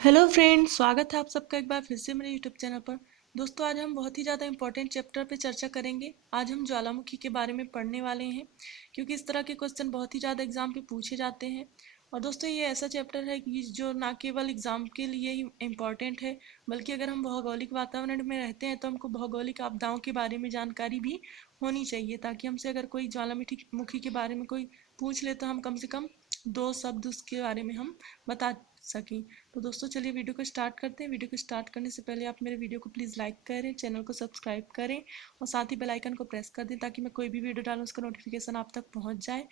Hello friends, स्वागत है आप सबका एक बार फिर से मेरे यूट्यूब चैनल पर। दोस्तों, आज हम बहुत ही ज़्यादा इंपॉर्टेंट चैप्टर पे चर्चा करेंगे। आज हम ज्वालामुखी के बारे में पढ़ने वाले हैं, क्योंकि इस तरह के क्वेश्चन बहुत ही ज़्यादा एग्जाम पे पूछे जाते हैं। और दोस्तों, ये ऐसा चैप्टर है कि जो ना केवल एग्जाम के लिए ही इम्पॉर्टेंट है, बल्कि अगर हम भौगोलिक वातावरण में रहते हैं तो हमको भौगोलिक आपदाओं के बारे में जानकारी भी होनी चाहिए, ताकि हमसे अगर कोई ज्वालामुखी के बारे में कोई पूछ ले तो हम कम से कम 2 शब्द उसके बारे में हम बता सकें। तो दोस्तों, चलिए वीडियो को स्टार्ट करते हैं। वीडियो को स्टार्ट करने से पहले आप मेरे वीडियो को प्लीज़ लाइक करें, चैनल को सब्सक्राइब करें और साथ ही बेल आइकन को प्रेस कर दें, ताकि मैं कोई भी वीडियो डालूँ उसका नोटिफिकेशन आप तक पहुंच जाए।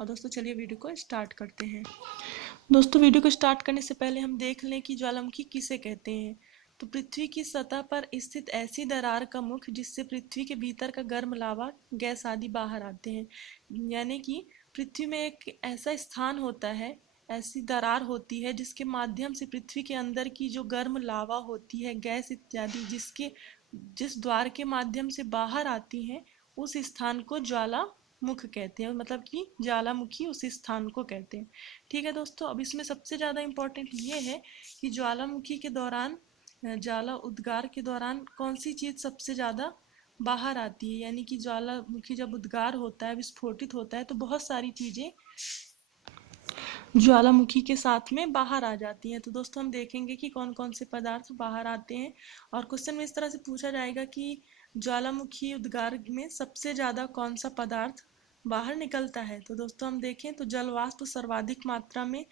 और दोस्तों, चलिए वीडियो को स्टार्ट करते हैं। दोस्तों, वीडियो को स्टार्ट करने से पहले हम देख लें कि ज्वालामुखी किसे कहते हैं। तो पृथ्वी की सतह पर स्थित ऐसी दरार का मुख जिससे पृथ्वी के भीतर का गर्म लावा, गैस आदि बाहर आते हैं। यानी कि पृथ्वी में एक ऐसा स्थान होता है, ऐसी दरार होती है जिसके माध्यम से पृथ्वी के अंदर की जो गर्म लावा होती है, गैस इत्यादि जिस द्वार के माध्यम से बाहर आती हैं, उस स्थान को ज्वालामुख कहते हैं। मतलब कि ज्वालामुखी उस स्थान को कहते हैं। ठीक है दोस्तों, अब इसमें सबसे ज़्यादा इम्पोर्टेंट ये है कि ज्वालामुखी के दौरान, ज्वाला उद्गार के दौरान कौन सी चीज़ सबसे ज़्यादा बाहर आती है। यानी कि ज्वालामुखी जब उद्गार होता है, विस्फोटित होता है, तो बहुत सारी चीज़ें ज्वालामुखी के साथ में बाहर आ जाती हैं। तो दोस्तों, हम देखेंगे कि कौन कौन से पदार्थ बाहर आते हैं। और क्वेश्चन में इस तरह से पूछा जाएगा कि ज्वालामुखी उद्गार में सबसे ज़्यादा कौन सा पदार्थ बाहर निकलता है। तो दोस्तों, हम देखें तो जल वाष्प सर्वाधिक मात्रा में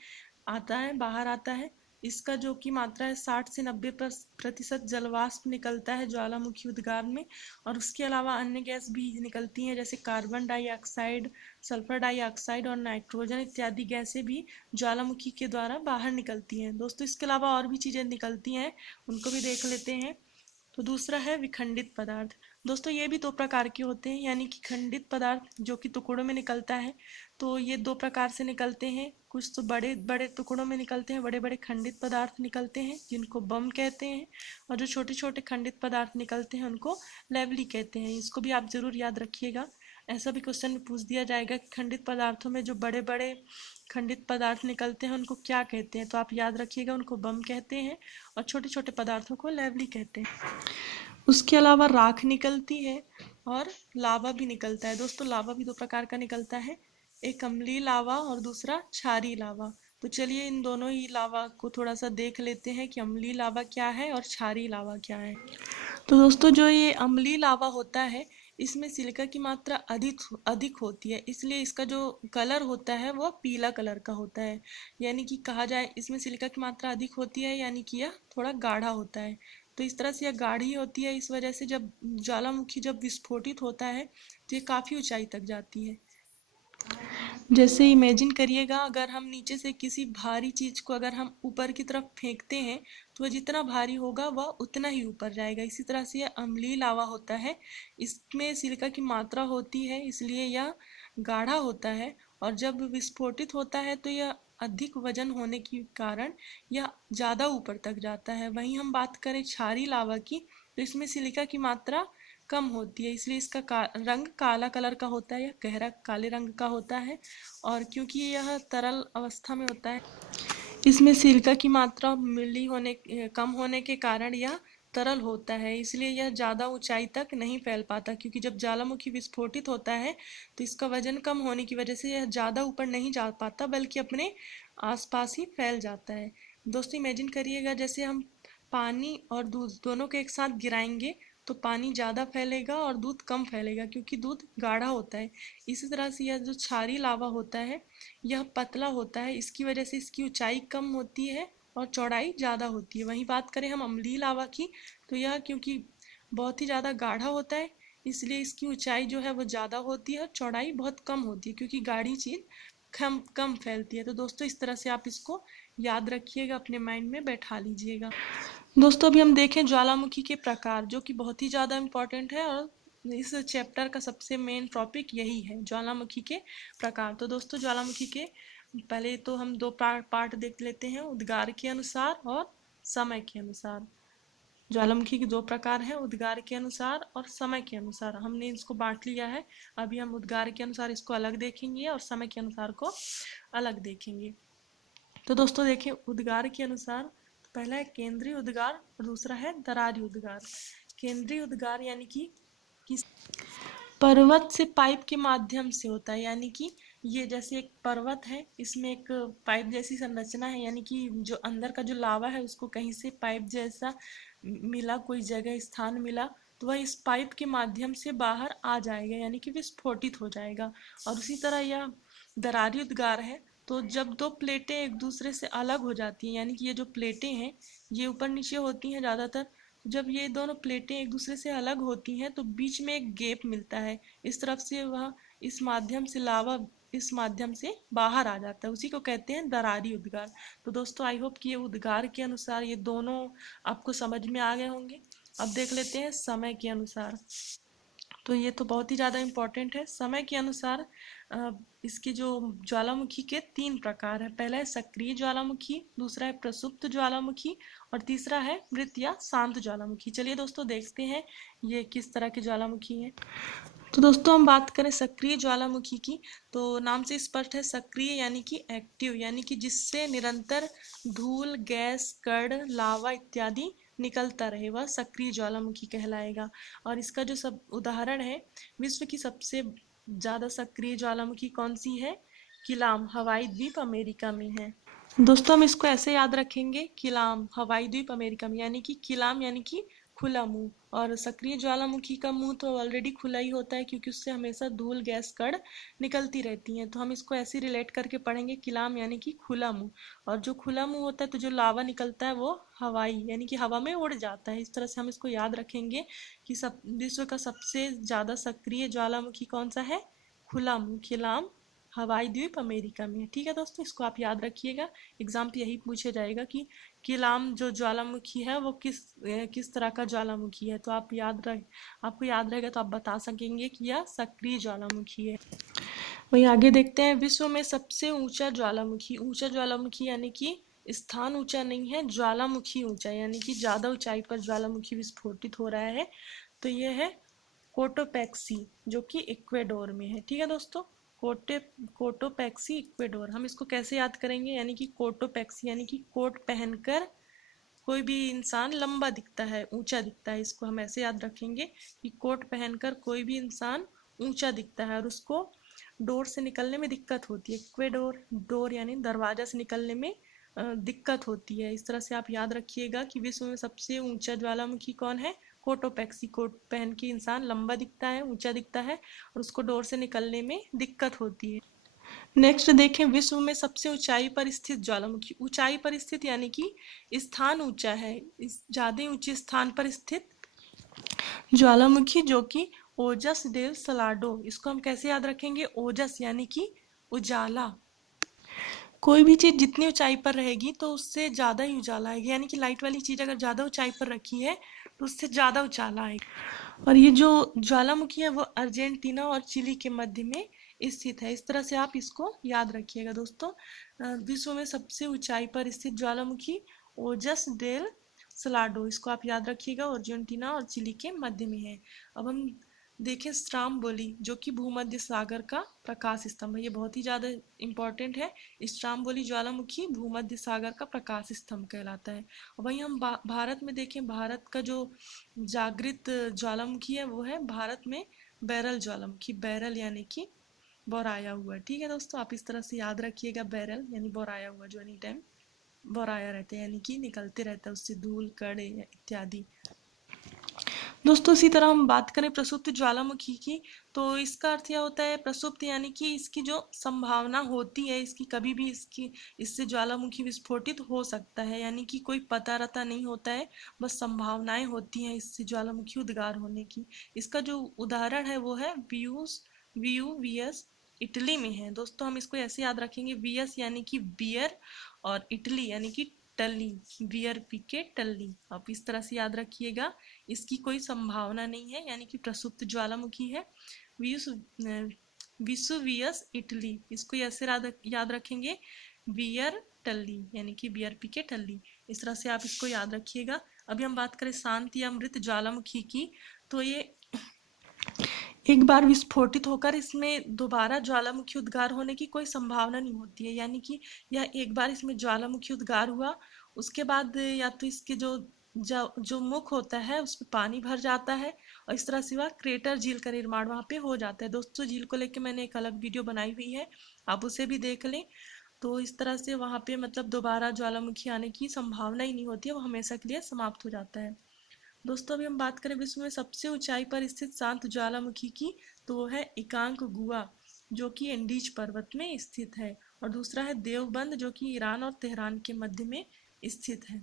आता है, बाहर आता है। इसका जो कि मात्रा है 60 से 90% जल वाष्प निकलता है ज्वालामुखी उद्गार में। और उसके अलावा अन्य गैस भी निकलती हैं, जैसे कार्बन डाइऑक्साइड, सल्फर डाइऑक्साइड और नाइट्रोजन इत्यादि गैसें भी ज्वालामुखी के द्वारा बाहर निकलती हैं। दोस्तों, इसके अलावा और भी चीज़ें निकलती हैं, उनको भी देख लेते हैं। तो दूसरा है विखंडित पदार्थ। दोस्तों, ये भी 2 प्रकार के होते हैं, यानी कि खंडित पदार्थ जो कि टुकड़ों में निकलता है। तो ये 2 प्रकार से निकलते हैं। कुछ तो बड़े बड़े टुकड़ों में निकलते हैं, बड़े बड़े खंडित पदार्थ निकलते हैं जिनको बम कहते हैं। और जो छोटे छोटे खंडित पदार्थ निकलते हैं उनको लेवली कहते हैं। इसको भी आप जरूर याद रखिएगा। ऐसा भी क्वेश्चन में पूछ दिया जाएगा कि खंडित पदार्थों में जो बड़े बड़े खंडित पदार्थ निकलते हैं उनको क्या कहते हैं। तो आप याद रखिएगा, उनको बम कहते हैं और छोटे छोटे पदार्थों को लेवली कहते हैं। उसके अलावा राख निकलती है और लावा भी निकलता है। दोस्तों, लावा भी 2 प्रकार का निकलता है, एक अम्लीय लावा और दूसरा क्षारीय लावा। तो चलिए इन दोनों ही लावा को थोड़ा सा देख लेते हैं कि अम्लीय लावा क्या है और क्षारीय लावा क्या है। तो दोस्तों, जो ये अम्लीय लावा होता है, इसमें सिलिका की मात्रा अधिक अधिक होती है, इसलिए इसका जो कलर होता है वो पीला कलर का होता है। यानी कि कहा जाए इसमें सिलिका की मात्रा अधिक होती है, यानी कि यह थोड़ा गाढ़ा होता है। तो इस तरह से यह गाढ़ी होती है। इस वजह से जब ज्वालामुखी जब विस्फोटित होता है तो ये काफ़ी ऊंचाई तक जाती है। जैसे इमेजिन करिएगा, अगर हम नीचे से किसी भारी चीज को अगर हम ऊपर की तरफ फेंकते हैं तो वह जितना भारी होगा वह उतना ही ऊपर जाएगा। इसी तरह से यह अम्लीय लावा होता है, इसमें सिलिका की मात्रा होती है, इसलिए यह गाढ़ा होता है। और जब विस्फोटित होता है तो यह अधिक वजन होने के कारण यह ज़्यादा ऊपर तक जाता है। वहीं हम बात करें क्षारीय लावा की, तो इसमें सिलिका की मात्रा कम होती है, इसलिए इसका रंग काला कलर का होता है या गहरा काले रंग का होता है। और क्योंकि यह तरल अवस्था में होता है, इसमें सिलिका की मात्रा कम होने के कारण यह तरल होता है, इसलिए यह ज़्यादा ऊंचाई तक नहीं फैल पाता। क्योंकि जब ज्वालामुखी विस्फोटित होता है तो इसका वजन कम होने की वजह से यह ज़्यादा ऊपर नहीं जा पाता, बल्कि अपने आसपास ही फैल जाता है। दोस्तों, इमेजिन करिएगा, जैसे हम पानी और दूध दोनों को एक साथ गिराएंगे तो पानी ज़्यादा फैलेगा और दूध कम फैलेगा, क्योंकि दूध गाढ़ा होता है। इसी तरह से यह जो क्षारीय लावा होता है यह पतला होता है, इसकी वजह से इसकी ऊंचाई कम होती है और चौड़ाई ज़्यादा होती है। वहीं बात करें हम अम्लीय लावा की, तो यह क्योंकि बहुत ही ज़्यादा गाढ़ा होता है, इसलिए इसकी ऊंचाई जो है वो ज़्यादा होती है और चौड़ाई बहुत कम होती है, क्योंकि गाढ़ी चीज़ कम कम फैलती है। तो दोस्तों, इस तरह से आप इसको याद रखिएगा, अपने माइंड में बैठा लीजिएगा। दोस्तों, अभी हम देखें ज्वालामुखी के प्रकार, जो कि बहुत ही ज़्यादा इम्पोर्टेंट है और इस चैप्टर का सबसे मेन टॉपिक यही है, ज्वालामुखी के प्रकार। तो दोस्तों, ज्वालामुखी के पहले तो हम 2 पार्ट देख लेते हैं, उद्गार के अनुसार और समय के अनुसार। ज्वालामुखी के 2 प्रकार हैं, उद्गार के अनुसार और समय के अनुसार। हमने इसको बांट लिया है। अभी हम उद्गार के अनुसार इसको अलग देखेंगे और समय के अनुसार को अलग देखेंगे। तो दोस्तों, देखें उद्गार के अनुसार, पहला है केंद्रीय उद्गार और दूसरा है दरारी उद्गार। केंद्रीय उद्गार यानी कि किस पर्वत से पाइप के माध्यम से होता है, यानी कि ये जैसे एक पर्वत है, इसमें एक पाइप जैसी संरचना है, यानी कि जो अंदर का जो लावा है उसको कहीं से पाइप जैसा मिला, कोई जगह स्थान मिला, तो वह इस पाइप के माध्यम से बाहर आ जाएगा, यानी कि विस्फोटित हो जाएगा। और उसी तरह यह दरारी उद्गार है, तो जब दो प्लेटें एक दूसरे से अलग हो जाती हैं, यानी कि ये जो प्लेटें हैं ये ऊपर नीचे होती हैं ज़्यादातर, जब ये दोनों प्लेटें एक दूसरे से अलग होती हैं तो बीच में एक गैप मिलता है, इस तरफ से वह इस माध्यम से लावा इस माध्यम से बाहर आ जाता है, उसी को कहते हैं दरारी उद्गार। तो दोस्तों आई होप कि ये उद्गार के अनुसार ये दोनों आपको समझ में आ गए होंगे। अब देख लेते हैं समय के अनुसार। तो ये तो बहुत ही ज़्यादा इम्पोर्टेंट है। समय के अनुसार इसकी जो ज्वालामुखी के 3 प्रकार है। पहला है सक्रिय ज्वालामुखी, दूसरा है प्रसुप्त ज्वालामुखी और तीसरा है मृत या शांत ज्वालामुखी। चलिए दोस्तों देखते हैं ये किस तरह की ज्वालामुखी है। तो दोस्तों हम बात करें सक्रिय ज्वालामुखी की, तो नाम से स्पष्ट है, सक्रिय यानी कि एक्टिव, यानी कि जिससे निरंतर धूल, गैस, कण, लावा इत्यादि निकलता रहे, वह सक्रिय ज्वालामुखी कहलाएगा। और इसका जो सब उदाहरण है, विश्व की सबसे ज़्यादा सक्रिय ज्वालामुखी कौन सी है? किलाम हवाई द्वीप अमेरिका में है। दोस्तों हम इसको ऐसे याद रखेंगे, किलाम हवाई द्वीप अमेरिका में, यानी कि किलाम यानी कि खुला मुंह, और सक्रिय ज्वालामुखी का मुंह तो ऑलरेडी खुला ही होता है क्योंकि उससे हमेशा धूल, गैस, कण निकलती रहती हैं। तो हम इसको ऐसे रिलेट करके पढ़ेंगे, किलाम यानी कि खुला मुंह, और जो खुला मुंह होता है तो जो लावा निकलता है वो हवाई यानी कि हवा में उड़ जाता है। इस तरह से हम इसको याद रखेंगे कि विश्व का सबसे ज़्यादा सक्रिय ज्वालामुखी कौन सा है? खुला मुंह, किलाम हवाई द्वीप अमेरिका में है। ठीक है दोस्तों, इसको आप याद रखिएगा। एग्जाम पे यही पूछा जाएगा कि किलाम जो ज्वालामुखी है वो किस तरह का ज्वालामुखी है, तो आपको याद रहेगा तो आप बता सकेंगे कि यह सक्रिय ज्वालामुखी है। वहीं आगे देखते हैं, विश्व में सबसे ऊंचा ज्वालामुखी। ऊंचा ज्वालामुखी यानी कि स्थान ऊंचा नहीं है, ज्वालामुखी ऊंचा, यानी कि ज्यादा ऊंचाई पर ज्वालामुखी विस्फोटित हो रहा है। तो यह है कोटोपैक्सी, जो कि इक्वेडोर में है। ठीक है दोस्तों, कोटोपैक्सी इक्वेडोर। हम इसको कैसे याद करेंगे? यानी कि कोटोपैक्सी यानी कि कोट पहनकर कोई भी इंसान लंबा दिखता है, ऊंचा दिखता है, इसको हम ऐसे याद रखेंगे कि कोट पहनकर कोई भी इंसान ऊंचा दिखता है और उसको डोर से निकलने में दिक्कत होती है। इक्वेडोर, डोर यानी दरवाजा से निकलने में दिक्कत होती है। इस तरह से आप याद रखिएगा कि विश्व में सबसे ऊंचा ज्वालामुखी कौन है? कोटोपैक्सी। कोट पहन के इंसान लंबा दिखता है, ऊंचा दिखता है और उसको डोर से निकलने में दिक्कत होती है। नेक्स्ट देखें, विश्व में सबसे ऊंचाई पर स्थित ज्वालामुखी। ऊंचाई पर स्थित यानी कि स्थान ऊंचा है, इस ज्यादा ऊंचे स्थान पर स्थित ज्वालामुखी, जो कि ओजस डेल सलाडो। इसको हम कैसे याद रखेंगे? ओजस यानी कि उजाला। कोई भी चीज जितनी ऊंचाई पर रहेगी तो उससे ज्यादा ही उजाला आएगी, यानी कि लाइट वाली चीज अगर ज्यादा ऊंचाई पर रखी है तो उससे ज्यादा उजाला आएगा। और ये जो ज्वालामुखी है वो अर्जेंटीना और चिली के मध्य में स्थित है। इस तरह से आप इसको याद रखिएगा दोस्तों। विश्व में सबसे ऊंचाई पर स्थित ज्वालामुखी ओजस डेल सलाडो, इसको आप याद रखिएगा, अर्जेंटीना और चिली के मध्य में है। अब हम देखें स्ट्राम्बोली, जो कि भूमध्य सागर का प्रकाश स्तंभ है। ये बहुत ही ज़्यादा इम्पोर्टेंट है। स्ट्राम्बोली ज्वालामुखी भूमध्य सागर का प्रकाश स्तंभ कहलाता है। वहीं हम भारत में देखें, भारत का जो जागृत ज्वालामुखी है वो है भारत में बैरल ज्वालामुखी। बैरल यानी कि बोराया हुआ। ठीक है दोस्तों, आप इस तरह से याद रखिएगा, बैरल यानी बोराया हुआ, जो एनी टाइम बोराया रहता है, यानी कि निकलते रहता है उससे धूल, कण इत्यादि। दोस्तों इसी तरह हम बात करें प्रसुप्त ज्वालामुखी की, तो इसका अर्थ यह होता है, प्रसुप्त यानी कि इसकी जो संभावना होती है, इसकी कभी भी इससे ज्वालामुखी विस्फोटित हो सकता है, यानी कि कोई पता रहता नहीं होता है, बस संभावनाएं होती हैं इससे ज्वालामुखी उद्गार होने की। इसका जो उदाहरण है वो है वीयस, इटली में है। दोस्तों हम इसको ऐसे याद रखेंगे, वीयस यानी कि बियर और इटली यानी कि टल्ली, बियर पी के टल्ली। आप इस तरह से याद रखिएगा, इसकी कोई संभावना नहीं है, यानी कि प्रसुप्त ज्वालामुखी है। विसुवियस इटली, इसको ऐसे याद रखेंगे, बियर टल्ली यानी कि बियर पी के टल्ली। इस तरह से आप इसको याद रखिएगा। अभी हम बात करें शांत या मृत ज्वालामुखी की, तो ये एक बार विस्फोटित होकर इसमें दोबारा ज्वालामुखी उद्गार होने की कोई संभावना नहीं होती है, यानी कि यह एक बार इसमें ज्वालामुखी उद्गार हुआ उसके बाद या तो इसके जो मुख होता है उस पर पानी भर जाता है और इस तरह से वह क्रेटर झील का निर्माण वहाँ पे हो जाता है। दोस्तों झील को लेके मैंने एक अलग वीडियो बनाई हुई है, आप उसे भी देख लें। तो इस तरह से वहाँ पे मतलब दोबारा ज्वालामुखी आने की संभावना ही नहीं होती है, वो हमेशा के लिए समाप्त हो जाता है। दोस्तों अभी हम बात करें विश्व में सबसे ऊंचाई पर स्थित शांत ज्वालामुखी की, तो वो है एकांक गुआ, जो कि एंडीज पर्वत में स्थित है। और दूसरा है देवबंद, जो कि ईरान और तेहरान के मध्य में स्थित है।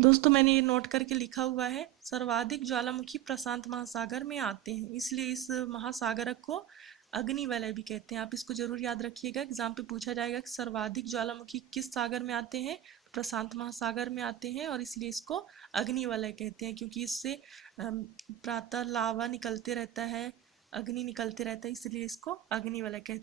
दोस्तों मैंने ये नोट करके लिखा हुआ है, सर्वाधिक ज्वालामुखी प्रशांत महासागर में आते हैं, इसलिए इस महासागर को अग्नि वलय भी कहते हैं। आप इसको जरूर याद रखिएगा, एग्जाम पे पूछा जाएगा कि सर्वाधिक ज्वालामुखी किस सागर में आते हैं, प्रशांत महासागर में आते हैं, और इसलिए इसको अग्नि वलय कहते हैं, क्योंकि इससे प्रातः लावा निकलते रहता है, अग्नि निकलते रहता है, इसलिए इसको अग्नि वलय कहते हैं।